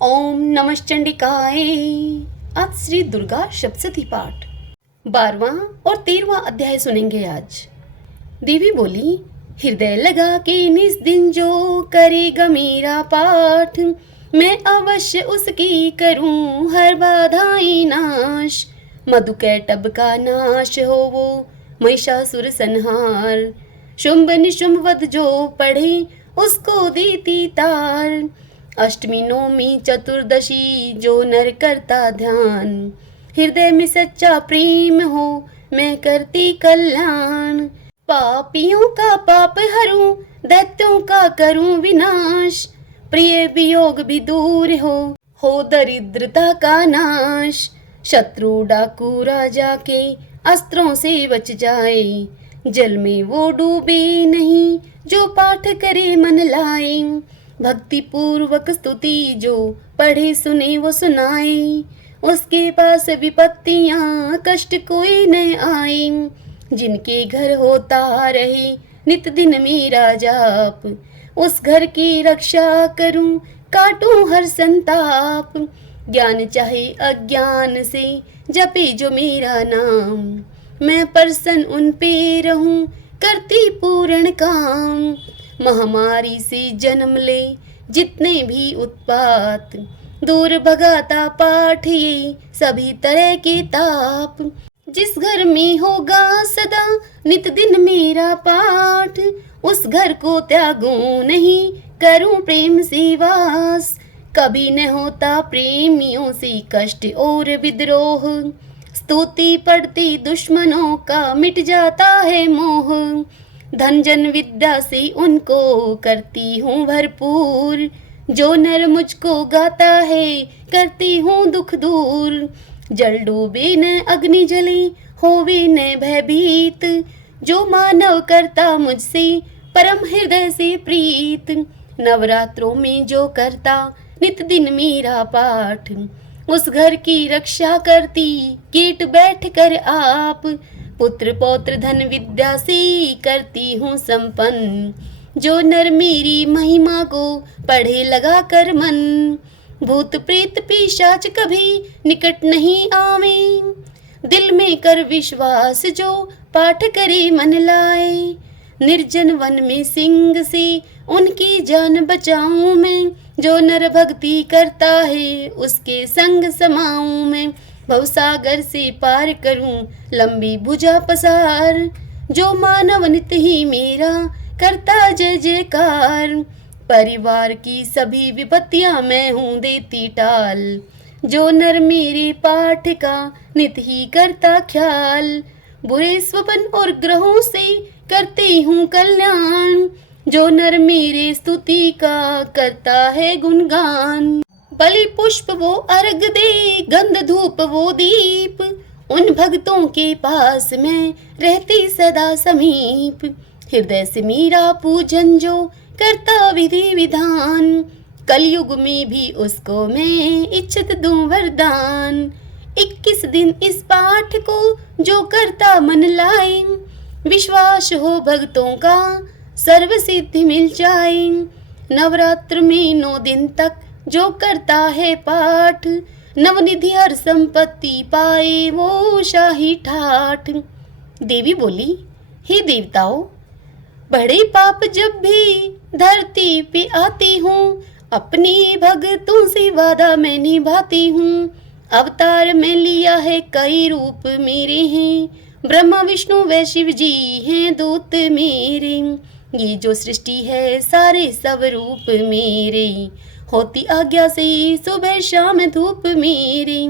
ओम नमश्चंडिकाय। आज श्री दुर्गा सप्तशती पाठ 12वां और 13वां अध्याय सुनेंगे आज। देवी बोली, हृदय लगा के निस दिन जो करेगा मेरा पाठ, मैं अवश्य उसकी करूं हर बाधाएं नाश। मधुकैटभ का नाश हो वो महिषासुर संहार, शुंभ निशुंभ वध जो पढ़े उसको देती तार। अष्टमी नवमी चतुर्दशी जो नर करता ध्यान, हृदय में सच्चा प्रेम हो मैं करती कल्याण। पापियों का पाप हरूं दैत्यों का करूं विनाश, प्रिय वियोग भी दूर हो दरिद्रता का नाश। शत्रु डाकू राजा के अस्त्रों से बच जाए, जल में वो डूबे नहीं जो पाठ करे मन लाए। भक्ति पूर्वक स्तुति जो पढ़े सुने वो सुनाए, उसके पास विपत्तियां कष्ट कोई न आए। जिनके घर होता रहे नित दिन मेरा जाप, उस घर की रक्षा करूं काटूं हर संताप। ज्ञान चाहे अज्ञान से जपे जो मेरा नाम, मैं प्रसन्न उन पे रहूं करती पूर्ण काम। महामारी से जन्म ले जितने भी उत्पात, दूर भगाता पाठ ये सभी तरह के ताप। जिस घर में होगा सदा नित दिन मेरा पाठ, उस घर को त्यागूं नहीं करूं प्रेम से वास। कभी न होता प्रेमियों से कष्ट और विद्रोह, स्तुति पढ़ती दुश्मनों का मिट जाता है मोह। धन जन विद्या से उनको करती हूँ भरपूर, जो नर मुझको गाता है करती हूँ दुख दूर। जल डूबे न अग्नि जले होवे न भयभीत, जो मानव करता मुझसे परम हृदय से प्रीत। नवरात्रों में जो करता नित दिन मेरा पाठ, उस घर की रक्षा करती कीट बैठ कर आप। पुत्र पौत्र धन विद्या से करती हूँ संपन्न, जो नर मेरी महिमा को पढ़े लगा कर मन। भूत प्रेत पिशाच कभी निकट नहीं आवे, दिल में कर विश्वास जो पाठ करे मन लाए। निर्जन वन में सिंह से उनकी जान बचाऊं मैं, जो नर भक्ति करता है उसके संग समाऊं मैं। भवसागर से पार करूं लंबी भुजा पसार, जो मानव नित ही मेरा करता जय जयकार। परिवार की सभी विपत्तियां मैं हूँ देती टाल, जो नर मेरे पाठ का नित ही करता ख्याल। बुरे स्वप्न और ग्रहों से करती हूँ कल्याण, जो नर मेरे स्तुति का करता है गुणगान। बलि पुष्प वो अर्घ दे गंध धूप वो दीप, उन भक्तों के पास मैं रहती सदा समीप। हृदय से मेरा पूजन जो करता विधि विधान, कलयुग में भी उसको मैं इच्छित दूं वरदान। 21 दिन इस पाठ को जो करता मन लाए, विश्वास हो भक्तों का सर्व सिद्धि मिल जाए। नवरात्र में 9 दिन तक जो करता है पाठ, नवनिधि हर संपत्ति पाए वो शाही ठाठ। देवी बोली, हे देवताओं, बड़े पाप जब भी धरती पे आती हूँ, अपने भक्तों से वादा मैं निभाती हूँ। अवतार में लिया है कई रूप मेरे हैं, ब्रह्मा विष्णु व शिव जी हैं दूत मेरे। ये जो सृष्टि है सारे सब रूप मेरे, होती आज्ञा से सुबह शाम धूप मेरे।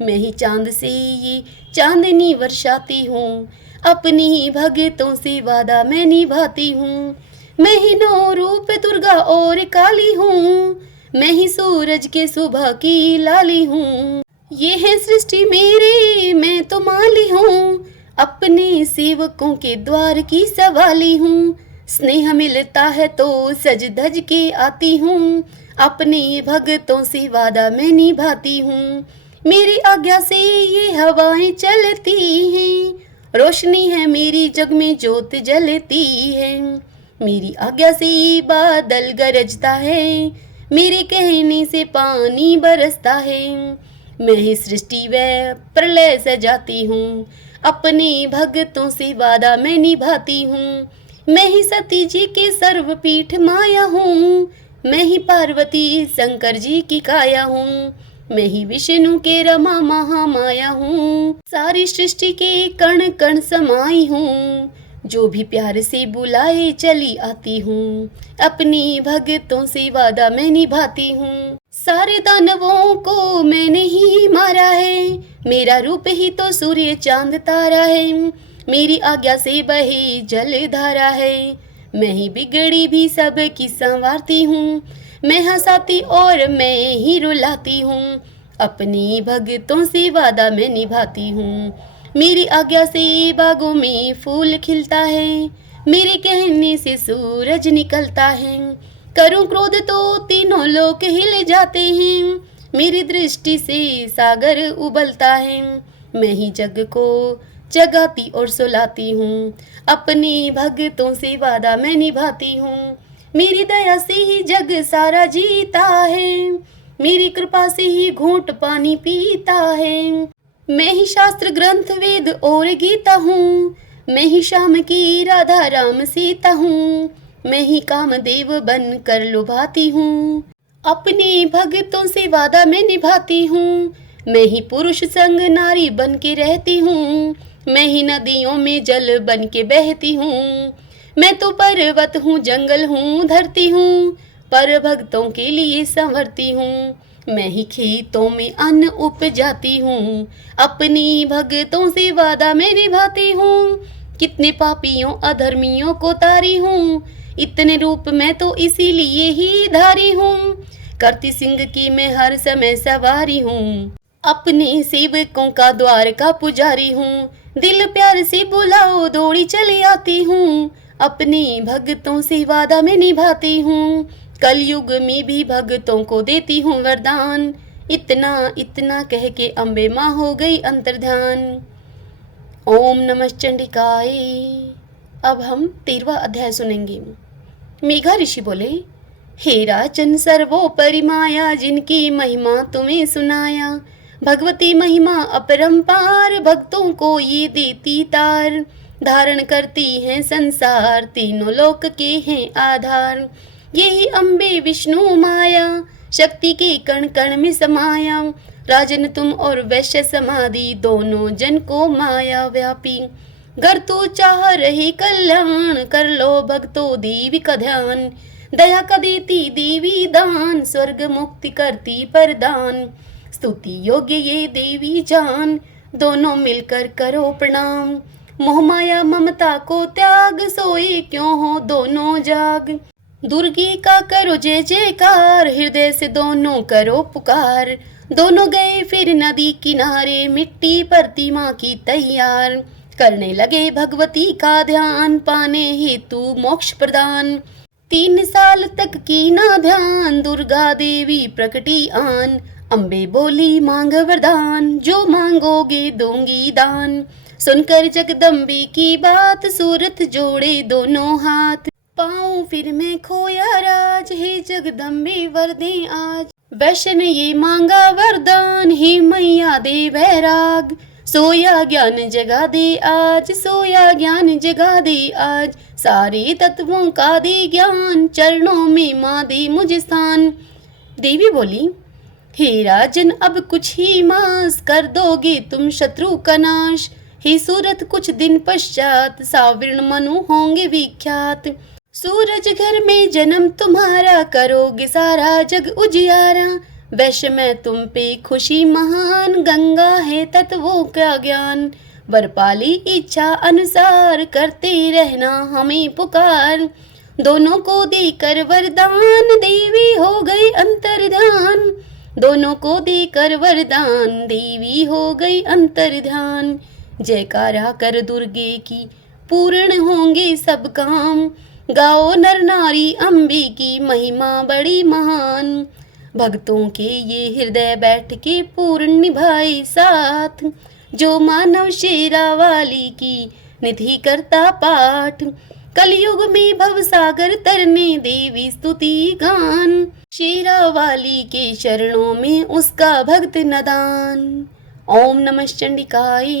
मैं ही चांद से ये चांदनी वर्षाती हूँ, अपनी ही भक्तों से वादा मैं निभाती हूँ। मैं ही 9 रूप दुर्गा और काली हूँ, मैं ही सूरज के सुबह की लाली हूँ। ये है सृष्टि मेरे मैं तो माली हूँ, अपने सेवकों के द्वार की सवाली हूँ। स्नेह मिलता है तो सज धज के आती हूँ, अपने भक्तों से वादा मैं निभाती हूँ। मेरी आज्ञा से ये हवाएं चलती हैं, रोशनी है मेरी जग में ज्योत जलती है। मेरी आज्ञा से बादल गरजता है, मेरे कहने से पानी बरसता है। मैं ही सृष्टि व प्रलय सजाती हूँ, अपने भक्तों से वादा मैं निभाती हूँ। मैं ही सती जी के सर्वपीठ माया हूँ, मैं ही पार्वती शंकर जी की काया हूँ। मैं ही विष्णु के रमा महामाया हूँ, सारी सृष्टि के कण कण समाई हूँ। जो भी प्यार से बुलाए चली आती हूँ, अपनी भक्तों से वादा मैं निभाती हूँ। सारे दानवों को मैंने ही मारा है, मेरा रूप ही तो सूर्य चांद तारा है। मेरी आज्ञा से बहे जल धारा है, मैं ही बिगड़ी भी सब की संवारती हूँ। मैं हंसाती और मैं ही रुलाती हूँ, अपनी भक्तों से वादा मैं निभाती हूँ। मेरी आज्ञा से बागों में फूल खिलता है, मेरे कहने से सूरज निकलता है। करूं क्रोध तो तीनों लोक हिल जाते हैं, मेरी दृष्टि से सागर उबलता है। मैं ही जग को जगाती और सुलाती हूँ, अपने भक्तों से वादा मैं निभाती हूँ। मेरी दया से ही जग सारा जीता है, मेरी कृपा से ही घूंट पानी पीता है। मैं ही शास्त्र ग्रंथ वेद और गीता हूँ, मैं ही श्याम की राधा राम सीता हूँ। मैं ही कामदेव बन कर लुभाती हूँ, अपने भक्तों से वादा मैं निभाती हूँ। मैं ही पुरुष संग नारी बन के रहती हूँ, मैं ही नदियों में जल बन के बहती हूँ। मैं तो पर्वत हूँ, जंगल हूँ, धरती हूँ, पर भक्तों के लिए संवरती हूँ। मैं ही खेतों में अन्न उपजाती हूँ, अपनी भक्तों से वादा मैं निभाती हूँ। कितने पापियों अधर्मियों को तारी हूँ, इतने रूप मैं तो इसीलिए ही धारी हूँ। करती सिंह की मैं हर समय सवारी हूँ, अपने सेवकों का द्वार का पुजारी हूँ। दिल प्यार से बुलाओ दौड़ी चली आती हूँ, अपने भक्तों से वादा मैं निभाती हूँ। कलयुग में भी भक्तों को देती हूँ वरदान, इतना इतना कह के अम्बे माँ हो गई अंतर्ध्यान। ओम नमः चंडिकाय। अब हम 13वां अध्याय सुनेंगे। मेघा ऋषि बोले, हे राजन सर्वोपरि माया, जिनकी महिमा तुम्हें सुनाया। भगवती महिमा अपरंपार, भक्तों को ये देती तार। धारण करती हैं संसार, तीनों लोक के हैं आधार। यही अम्बे विष्णु माया, शक्ति के कण कण में समाया। राजन तुम और वैश्य समाधि, दोनों जन को माया व्यापी। गर तू चाह रही कल्याण, कर लो भक्तों देवी का ध्यान। दया का देती देवी दान, स्वर्ग मुक्ति करती परदान। स्तुति योग्य ये देवी जान, दोनों मिलकर करो प्रणाम। मोह माया ममता को त्याग, सोए क्यों हो दोनों जाग। दुर्गे का करो जय जयकार, हृदय से दोनों करो पुकार। दोनों गए फिर नदी किनारे, मिट्टी प्रतिमा की तैयार। करने लगे भगवती का ध्यान, पाने हेतु मोक्ष प्रदान। 3 साल तक की ना ध्यान, दुर्गा देवी प्रकटी आन। अम्बे बोली मांग वरदान, जो मांगोगे दूंगी दान। सुनकर जगदम्बे की बात, सूरत जोड़े दोनों हाथ। पाऊं फिर मैं खोया राज, हे जगदम्बे वर दे आज। वैश्य ने ये मांगा वरदान, हे मैया दे वैराग। सोया ज्ञान जगा दे आज, सोया ज्ञान जगा दे आज। सारे तत्वों का दे ज्ञान, चरणों में माँ दे मुझे स्थान। देवी बोली, हे राजन अब कुछ ही मास, कर दोगे तुम शत्रु का नाश। हे सूरत कुछ दिन पश्चात, सावर्ण मनु होंगे विख्यात। सूरज घर में जन्म तुम्हारा, करोगे सारा जग उजियारा। वैश्य में तुम पे खुशी महान, गंगा है तत्वों का ज्ञान। वर पाली इच्छा अनुसार, करते रहना हमें पुकार। दोनों को देकर वरदान, देवी हो गई अंतर्ध्यान। दोनों को देकर वरदान, देवी हो गई अंतर्ध्यान। जयकारा कर दुर्गे की, पूर्ण होंगे सब काम। गाओ नर नारी अम्बे की, महिमा बड़ी महान। भक्तों के ये हृदय बैठ के पूर्ण निभाए साथ। जो मानव शेरा वाली की, निधि करता पाठ। कलयुग में भवसागर तरने देवी स्तुति गान, शेरा वाली के चरणों में उसका भक्त नदान। ओम नमः चंडिकाय।